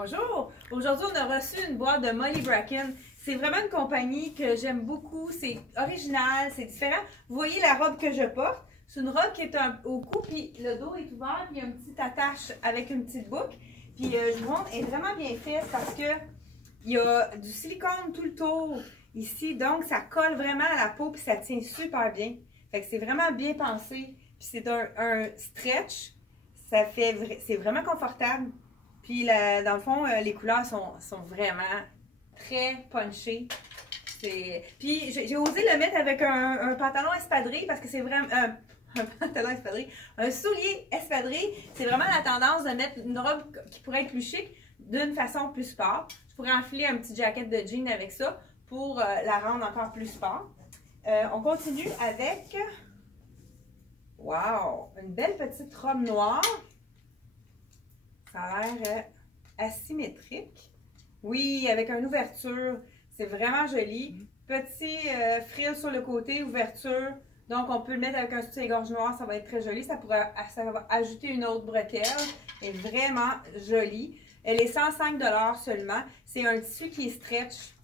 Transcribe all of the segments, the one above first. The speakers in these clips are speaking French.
Bonjour! Aujourd'hui, on a reçu une boîte de Molly Bracken. C'est vraiment une compagnie que j'aime beaucoup. C'est original, c'est différent. Vous voyez la robe que je porte? C'est une robe qui est au cou, puis le dos est ouvert, puis il y a une petite attache avec une petite boucle. Puis je vous montre, elle est vraiment bien faite parce que il y a du silicone tout le tour ici. Donc, ça colle vraiment à la peau, puis ça tient super bien. Fait que c'est vraiment bien pensé. Puis c'est un stretch. C'est vraiment confortable. Puis dans le fond, les couleurs sont vraiment très punchées. Puis j'ai osé le mettre avec un pantalon espadrille parce que c'est vraiment un pantalon espadrille, un soulier espadrille. C'est vraiment la tendance de mettre une robe qui pourrait être plus chic d'une façon plus sport. Je pourrais enfiler un petit jacket de jean avec ça pour la rendre encore plus sport. On continue avec, wow, une belle petite robe noire. Ça a l'air asymétrique. Oui, avec une ouverture. C'est vraiment joli. Petit frill sur le côté, ouverture. Donc, on peut le mettre avec un soutien-gorge noir. Ça va être très joli. Ça va ajouter une autre bretelle. Elle est vraiment jolie. Elle est 105 $ seulement. C'est un tissu qui est stretch.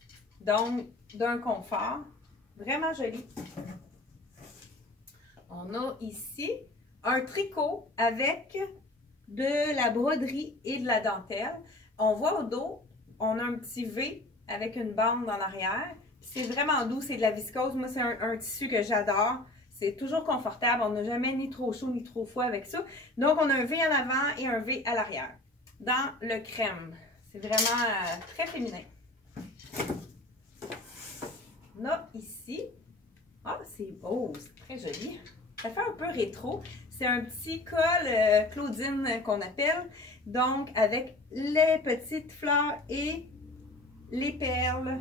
Donc, d'un confort. Vraiment joli. On a ici un tricot avec de la broderie et de la dentelle. On voit au dos, on a un petit V avec une bande en arrière. C'est vraiment doux, c'est de la viscose. Moi, c'est un tissu que j'adore. C'est toujours confortable. On n'a jamais ni trop chaud ni trop froid avec ça. Donc, on a un V en avant et un V à l'arrière. Dans le crème. C'est vraiment très féminin. On a ici. Ah, c'est beau, c'est très joli. Ça fait un peu rétro. C'est un petit col Claudine qu'on appelle. Donc, avec les petites fleurs et les perles.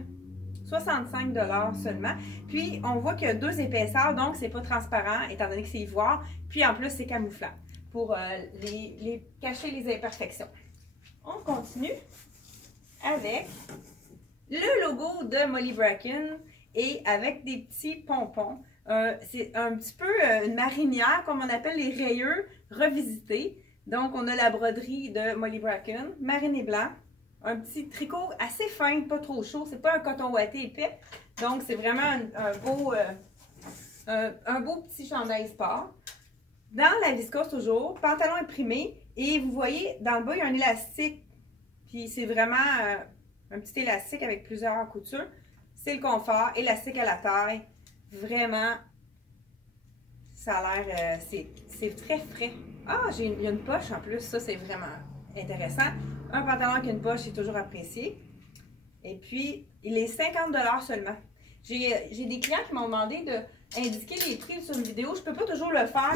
65 $ seulement. Puis, on voit qu'il y a deux épaisseurs, donc c'est pas transparent, étant donné que c'est ivoire. Puis, en plus, c'est camouflant pour cacher les imperfections. On continue avec le logo de Molly Bracken et avec des petits pompons. C'est un petit peu une marinière, comme on appelle les rayures revisités. Donc, on a la broderie de Molly Bracken, mariné blanc. Un petit tricot assez fin, pas trop chaud. C'est pas un coton ouaté épais. Donc, c'est vraiment un beau petit chandail sport. Dans la viscose toujours, pantalon imprimé. Et vous voyez, dans le bas, il y a un élastique. Puis, c'est vraiment un petit élastique avec plusieurs coutures. C'est le confort, élastique à la taille. Vraiment, ça a l'air, c'est très frais. Ah, il y a une poche en plus, ça c'est vraiment intéressant. Un pantalon avec une poche, c'est toujours apprécié. Et puis, il est 50 $ seulement. J'ai des clients qui m'ont demandé d'indiquer les prix sur une vidéo. Je ne peux pas toujours le faire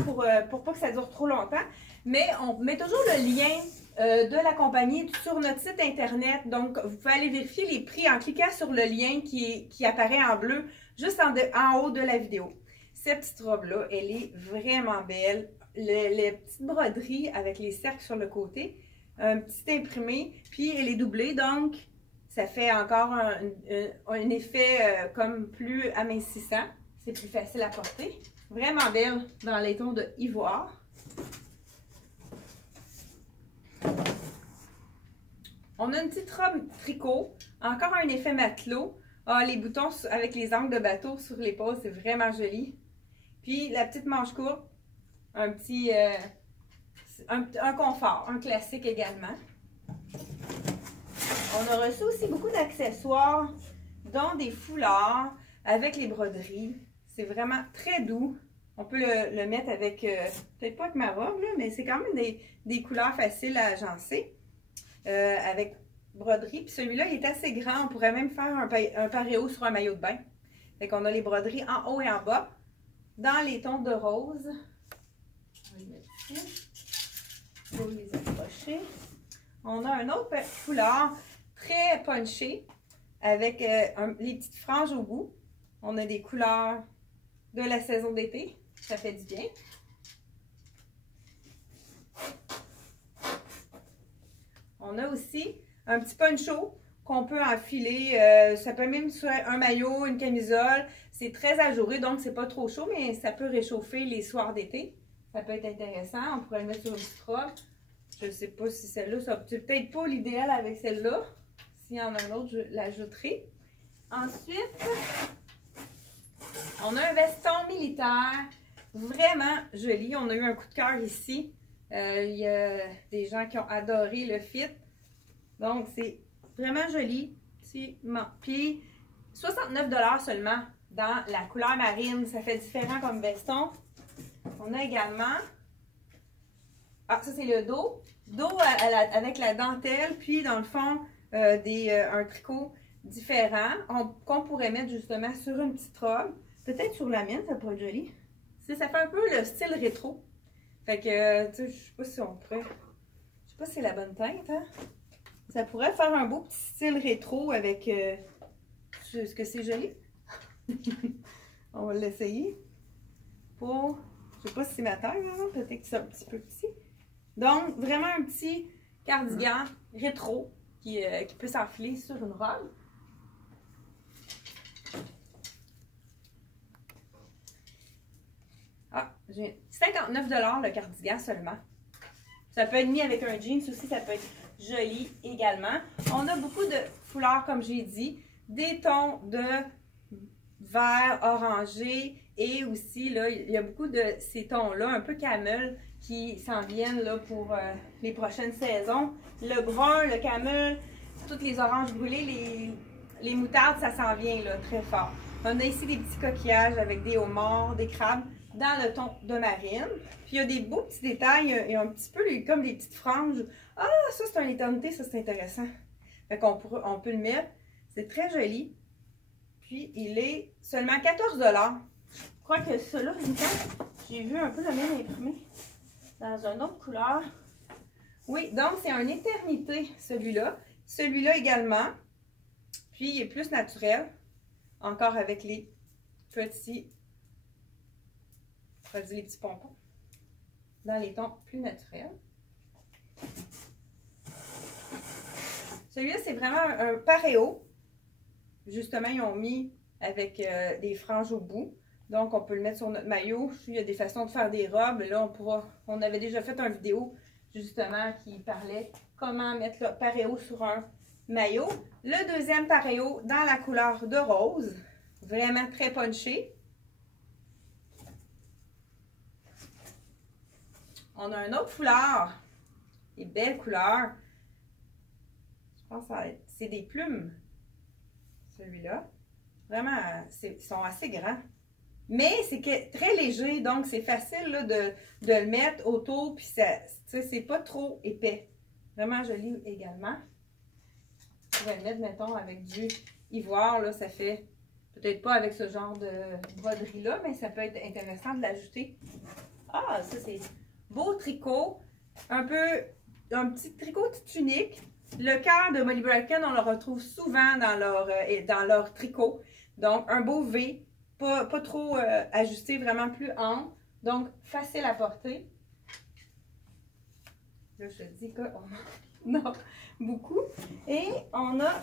pour pas que ça dure trop longtemps, mais on met toujours le lien de la compagnie sur notre site internet. Donc, vous pouvez aller vérifier les prix en cliquant sur le lien qui apparaît en bleu juste en haut de la vidéo. Cette petite robe-là, elle est vraiment belle. Les petites broderies avec les cercles sur le côté. Un petit imprimé, puis elle est doublée, donc ça fait encore un effet comme plus amincissant. C'est plus facile à porter. Vraiment belle dans les tons de ivoire. On a une petite robe tricot, encore un effet matelot. Ah, les boutons avec les angles de bateau sur l'épaule, c'est vraiment joli. Puis la petite manche courte, un petit un confort, un classique également. On a reçu aussi beaucoup d'accessoires, dont des foulards avec les broderies. C'est vraiment très doux. On peut le mettre avec, peut-être pas avec ma robe, là, mais c'est quand même des couleurs faciles à agencer. Avec broderie. Puis celui-là, il est assez grand. On pourrait même faire un paréo sur un maillot de bain. Fait qu'on a les broderies en haut et en bas. Dans les tons de rose. On va les mettre ici. Pour les accrocher. On a un autre foulard très punché avec les petites franges au bout. On a des couleurs de la saison d'été. Ça fait du bien. On a aussi un petit poncho qu'on peut enfiler. Ça peut même sur un maillot, une camisole. C'est très ajouré, donc c'est pas trop chaud, mais ça peut réchauffer les soirs d'été. Ça peut être intéressant. On pourrait le mettre sur une petite robe. Je sais pas si celle-là, c'est peut-être pas l'idéal avec celle-là. S'il y en a un autre, je l'ajouterai. Ensuite, on a un veston militaire. Vraiment joli. On a eu un coup de cœur ici. Il y a des gens qui ont adoré le fit. Donc, c'est vraiment joli. Puis, 69 $ seulement dans la couleur marine. Ça fait différent comme veston. On a également... Ah, ça, c'est le dos. Dos avec la dentelle. Puis, dans le fond, un tricot différent qu'on pourrait mettre justement sur une petite robe. Peut-être sur la mienne, ça pourrait être joli. Ça fait un peu le style rétro. Fait que, tu sais, je sais pas si on pourrait... Je sais pas si c'est la bonne teinte, hein? Ça pourrait faire un beau petit style rétro avec... Est-ce que c'est joli? On va l'essayer. Pour... Je sais pas si c'est ma taille, hein? Peut-être que c'est un petit peu petit. Donc, vraiment un petit cardigan rétro qui peut s'enfiler sur une robe. Ah, j'ai 59 $ le cardigan seulement. Ça peut être mis avec un jeans aussi, ça peut être joli également. On a beaucoup de foulards, comme j'ai dit, des tons de vert orangé et aussi, là, il y a beaucoup de ces tons-là, un peu camel, qui s'en viennent là, pour les prochaines saisons. Le brun, le camel, toutes les oranges brûlées, les moutardes, ça s'en vient là, très fort. On a ici des petits coquillages avec des homards, des crabes, dans le ton de marine. Puis il y a des beaux petits détails, il y a un petit peu comme des petites franges. Ah, ça c'est un éternité, ça c'est intéressant. Fait qu'on peut le mettre. C'est très joli. Puis il est seulement 14 $. Je crois que celui-là, j'ai vu un peu le même imprimé dans une autre couleur. Oui, donc c'est un éternité celui-là. Celui-là également. Puis il est plus naturel. Encore avec les petits... On va dire les petits pompons. Dans les tons plus naturels. Celui-là, c'est vraiment un paréo. Justement, ils ont mis avec des franges au bout. Donc, on peut le mettre sur notre maillot. Il y a des façons de faire des robes. Là, on avait déjà fait une vidéo, justement, qui parlait comment mettre le paréo sur un maillot. Le deuxième paréo dans la couleur de rose. Vraiment très punché. On a un autre foulard. Des belles couleurs. Je pense que c'est des plumes. Celui-là. Vraiment, ils sont assez grands. Mais c'est très léger, donc c'est facile là, de le mettre autour, puis c'est pas trop épais. Vraiment joli également. Je vais le mettre, mettons, avec du ivoire, là, ça fait peut-être pas avec ce genre de broderie-là, mais ça peut être intéressant de l'ajouter. Ah, ça c'est beau tricot, un petit tricot tunique. Le cœur de Molly Bracken, on le retrouve souvent dans leur tricot. Donc, un beau V. Pas trop ajusté, vraiment plus ample. Donc, facile à porter. Là, je te dis qu'on en a beaucoup. Et on a...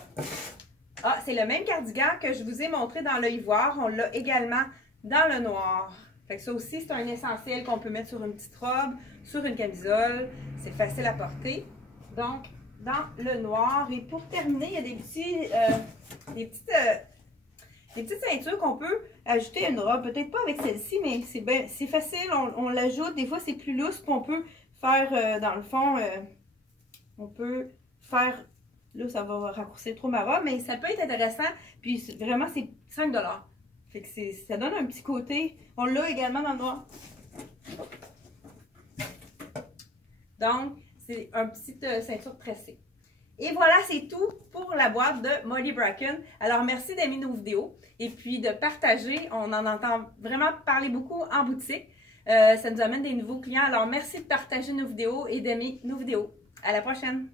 Ah, c'est le même cardigan que je vous ai montré dans le ivoire. On l'a également dans le noir. Fait que ça aussi, c'est un essentiel qu'on peut mettre sur une petite robe, sur une camisole. C'est facile à porter. Donc, dans le noir. Et pour terminer, il y a des petites ceintures qu'on peut ajouter à une robe. Peut-être pas avec celle-ci, mais c'est facile. On l'ajoute. Des fois, c'est plus lousse qu'on peut faire, dans le fond, on peut faire... Là, ça va raccourcir trop ma robe, mais ça peut être intéressant. Puis, vraiment, c'est 5 $. Fait que ça donne un petit côté. On l'a également dans le noir. Donc, c'est une petite ceinture tressée. Et voilà, c'est tout pour la boîte de Molly Bracken. Alors, merci d'aimer nos vidéos et puis de partager. On en entend vraiment parler beaucoup en boutique. Ça nous amène des nouveaux clients. Alors, merci de partager nos vidéos et d'aimer nos vidéos. À la prochaine!